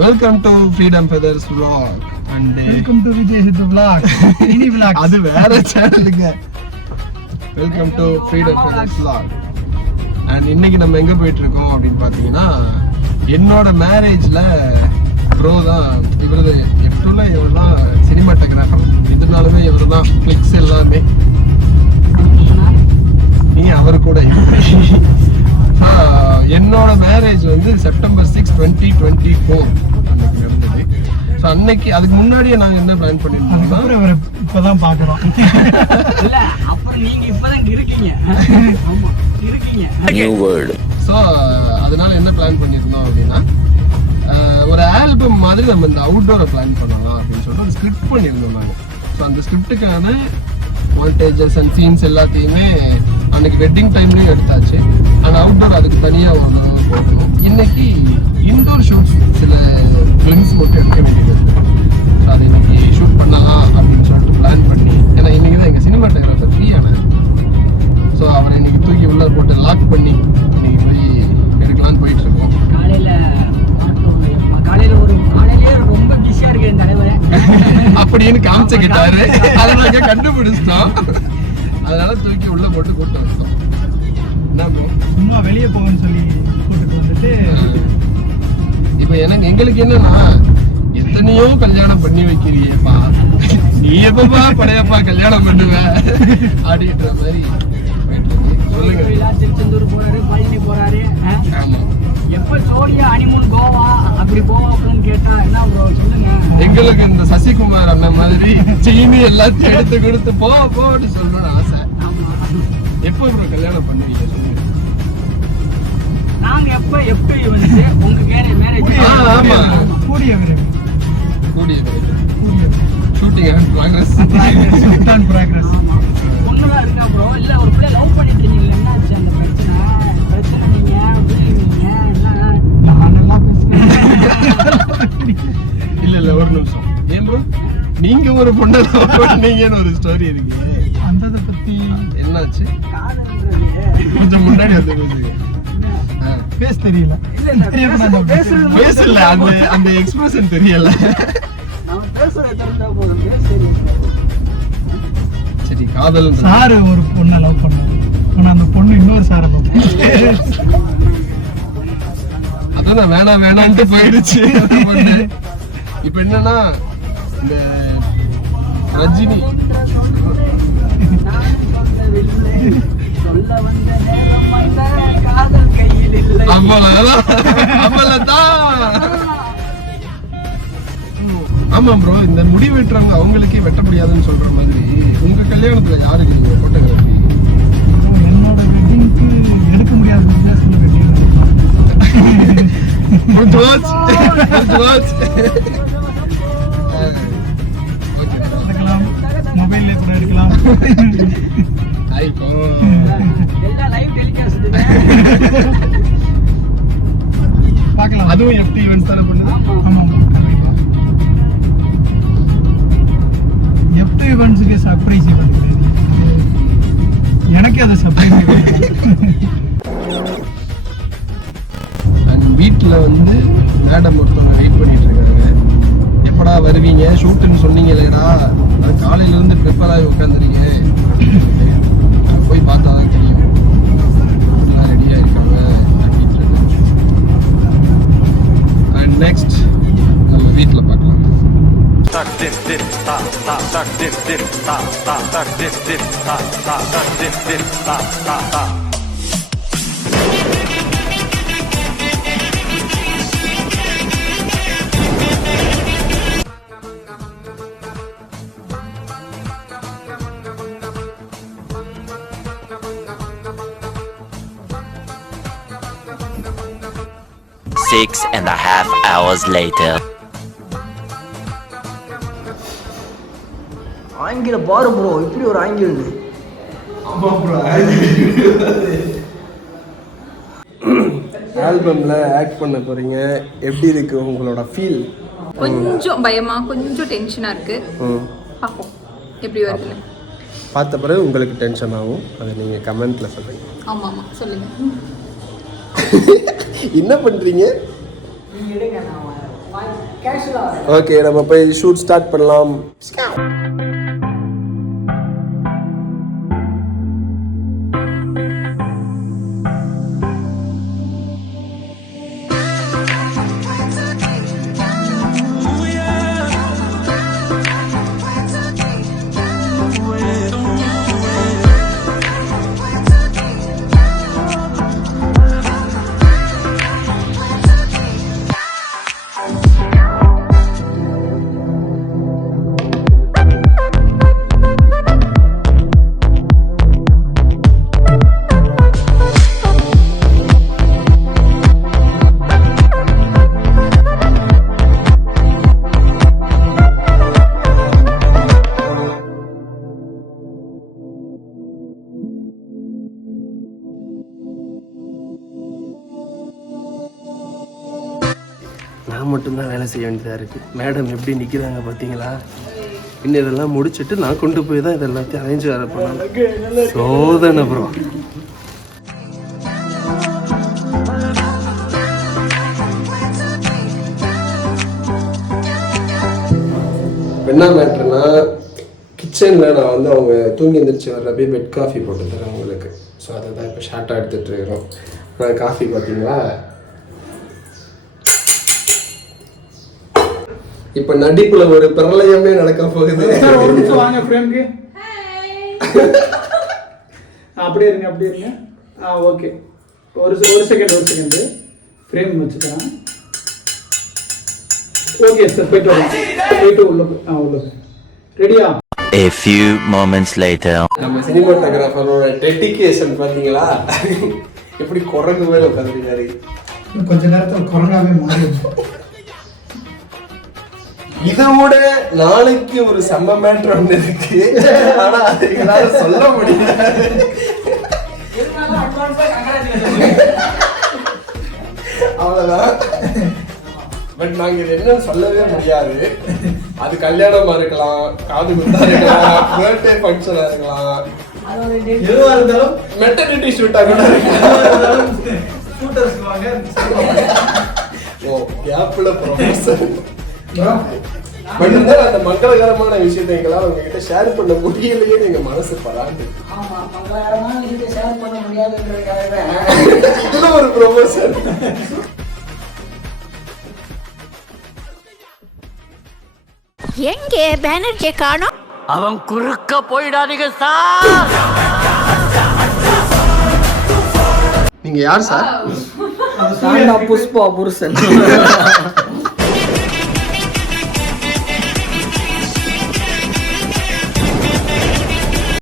Welcome to Freedom Feathers vlog and welcome to Vijay Siddhu vlog mini vlog. அது வேற சேனலுங்க. Welcome to Freedom Feathers vlog and இன்னைக்கு நம்ம எங்க போயிட்டு இருக்கோம் அப்படின்னு பாத்தீங்கன்னா என்னோட மேரேஜ்ல ப்ரோ தான் இவரது எப்பவுல இவர் தான் சினிமாட்டோகிராஃபர். இதனாலுமே இவர் தான் கிளிக்ஸ் எல்லாமே நீ அவர் கூட. என்னோட மேரேஜ் வந்து செப்டம்பர் 6, 2024 அன்னைக்கு நடந்தது. ஸோ அன்னைக்கு அதுக்கு முன்னாடியே நாங்கள் என்ன பிளான் பண்ணியிருந்தோம்னா இப்போதான் பார்க்குறோம். ஸோ அதனால என்ன பிளான் பண்ணியிருந்தோம் அப்படின்னா ஒரு ஆல்பம் மாதிரி நம்ம இந்த அவுட்டோரை பிளான் பண்ணலாம் அப்படின்னு சொல்லிட்டு ஒரு ஸ்கிரிப்ட் பண்ணியிருந்தோம் நாங்கள். ஸோ அந்த ஸ்கிரிப்டுக்கான மான்டேஜஸ் அண்ட் சீன்ஸ் எல்லாத்தையுமே அன்னைக்கு வெட்டிங் டைம்லேயும் எடுத்தாச்சு. ஆனால் அவுட்டோர் அதுக்கு தனியாக ஒரு போகணும். இன்னைக்கு இன்டோர் ஷூட்ஸ் சில ஃபிலிம்ஸ் மட்டும் எடுக்க வேண்டியது இருக்குது. அதை இன்னைக்கு ஷூட் பண்ணலாம் அப்படின்னு சொல்லிட்டு பிளான் பண்ணி, ஏன்னா இன்னைக்கு தான் எங்கள் சினிமாட்டோகிராஃபர் ஃப்ரீயான. ஸோ அவரை இன்னைக்கு தூக்கி உள்ள போட்டு லாக் பண்ணி இன்னைக்கு போய் எடுக்கலான்னு போயிட்டு இருக்கோம். ரொம்ப பிஸியா இருக்கு என் தலைவர் அப்படின்னு காமிச்சுக்கிட்டாரு. அதை நாங்க கண்டுபிடிச்சிட்டோம். அதனால தூக்கி உள்ள போட்டு கூட்டு வந்தோம். என்ன சும்மா வெளியே போகணும்னு சொல்லி கூட்டிட்டு வந்துட்டு இப்ப எங்களுக்கு என்னன்னா எத்தனையோ கல்யாணம் பண்ணி வைக்கிறியப்பா, நீ எப்பப்பா படையப்பா கல்யாணம் பண்ணுவ அப்படின்ற மாதிரி சொல்லுங்க. திருச்செந்தூர் போறாரு, பழனி போறாரு. ஆமா, எப்ப சோடியா ஹனிமூன் கோவா அப்படி போவாப்புன்னு கேட்டா என்ன ப்ரோ சொல்லுங்க. எங்களுக்கு இந்த சசிகுமார் அண்ணன் மாதிரி சீனி எல்லாத்தையும் எடுத்து கொடுத்து போன்னு சொல்லணும்னு ஆசை. எப்போ ப்ரோ கல்யாணம் பண்ணுவீங்க சொல்லுங்க. நாங்க எப்ப வந்து உங்க மேரேஜ் ஆமா கூடிய விரைவில் ஷூட்டிங் ப்ராக்ரஸ் ஒண்ணுதான் இருக்கா ப்ரோ? இல்ல ஒரு பிள்ளை லவ் பண்ணிட்டு இருந்தீங்க, என்னாச்சு அந்த பிரச்சனை? நீங்க இல்ல ஒரு நிமிஷம். ஏன் ப்ரோ நீங்க ஒரு பொண்ணை லவ் பண்ணீங்கன்னு ஒரு ஸ்டோரி இருக்கு. அந்த பத்தி என்னாச்சு? கொஞ்சம் முன்னாடி வந்து பேச தெரியல. பேசல, அந்த எக்ஸ்பிரஷன் தெரியல. சரி, காதல் சாரு ஒரு பொண்ணை லவ் பண்ணாரு. ஆனா அந்த பொண்ணு இன்னொரு சாரை லவ் பண்ணாரு. அதான் வேணான்ட்டு போயிடுச்சு. இப்ப என்னன்னா இந்த ரஜினி ஆமா ப்ரோ, இந்த முடி வெட்டுறாங்க அவங்களுக்கே வெட்ட முடியாதுன்னு சொல்ற மாதிரி உங்க கல்யாணத்துல யாருக்கு நீங்க போட்டோகிராஃபி? என்னோட வெட்டிங்க்கு எடுக்க முடியாது. எடுக்கலாம், மொபைல்ல கூட எடுக்கலாம். பார்க்கலாம். அதுவும் FT ஈவென்ட்ஸ் தானே பண்ணுது. ஆமா, FT ஈவென்ட்ஸ்க்கு சர்ப்ரைஸ் ஈவென்ட் எனக்கு அது சர்ப்ரைஸ் ஈவென்ட். வீட்டில் வந்து மேடம் ஒருத்தவங்க வெயிட் பண்ணிட்டு இருக்காங்க. எப்படா வருவீங்க, ஷூட்டுன்னு சொன்னீங்களேடா, அது காலையில இருந்து ப்ரிப்பேர் ஆகி உட்காந்துருங்க, போய் பார்த்தா தான் தெரியும் எல்லாம் ரெடியாக இருக்காங்க அப்படின்றது. அண்ட் நெக்ஸ்ட் நம்ம வீட்டில் பார்க்கலாம். Six and a half hours later. ஆங்கில பாரு ப்ரோ, இப்படி ஒரு ஆங்கில். ஆல்பம்ல ஆக்ட் பண்ண போறீங்க, எப்படி இருக்கு உங்களோட ஃபீல்? கொஞ்சம் பயமா, கொஞ்சம் டென்ஷனா இருக்கு. பாப்போம் எப்படி வருதுன்னு. பார்த்த பிறகு உங்களுக்கு டென்ஷன் ஆகும், அதை நீங்க கமெண்ட்ல சொல்லுங்க. ஆமா சொல்லுங்க. என்ன பண்றீங்க? நீங்க எடுங்க, நான் கேஷுவலா ஓகே நம்ம போய் ஷூட் ஸ்டார்ட் பண்ணலாம். நான் மட்டும்தான் வேலை செய்ய வேண்டியதாக இருக்குது. மேடம் எப்படி நிற்கிறாங்க பார்த்தீங்களா? இன்னும் இதெல்லாம் முடிச்சுட்டு நான் கொண்டு போய் தான் இதெல்லாத்தையும் அரேஞ்ச் வேறு பண்ணணும். சோதனை ப்ரோ. என்ன மேட்ருனா, கிச்சனில் நான் வந்து அவங்க தூங்கி எந்திரிச்சு வர்றப்பே பெட் காஃபி போட்டு தரேன் அவங்களுக்கு. ஸோ அதை தான் இப்போ ஷார்ட்டாக எடுத்துகிட்டு இருக்கிறோம். நான் காஃபி பார்த்தீங்களா, இப்ப நடிப்புல ஒரு பிரளயமே நடக்க போகுது. ஒரு நிமிஷம் வாங்க ஃப்ரேம்க்கு. அப்படியே இருங்க. ஓகே. ஒரு செகண்ட் ஃப்ரேம் வச்சுக்கலாம். ஓகே சார், போயிட்டு உள்ள ரெடியா? A few moments later. நம்ம சினிமாட்டோகிராஃபரோட டெடிகேஷன் பாத்தீங்களா? எப்படி குரங்கு மேல உட்காந்துருக்காரு. கொஞ்ச நேரத்துல குரங்காவே மாறிடும். இதை விட நாளைக்கு ஒரு செம்ம மேட்ரு ஒன்று இருக்கு. ஆனா அதை எங்களால சொல்ல முடியல. அவ்வளவுதான். பட் நாங்க இது என்னன்னு சொல்லவே முடியாது. அது கல்யாணமா இருக்கலாம், காது குத்தா இருக்கலாம், பர்த்டே ஃபங்க்ஷனா இருக்கலாம், எதுவா இருந்தாலும் மெட்டர்னிட்டி ஷூட்டா கூட இருக்கலாம். ஷூட்டர்ஸ்க்கு வாங்க. ஓ கேப்ல ப்ரொஃபசர். பட் அந்த மங்களகரமான விஷயத்தை எங்களால் உங்ககிட்ட ஷேர் பண்ண முடியலையே எங்க மனசு பராது. ஆமா, மங்களகரமான விஷயத்தை ஷேர் பண்ண முடியாதுன்றதுக்காக இதுல ஒரு ப்ரொஃபசர். எங்கே பேனர்ஜி காணோம்? அவன் குறுக்க போயிடாதீங்க சார். நீங்க யார் சார்? புஷ்பா புருஷன்.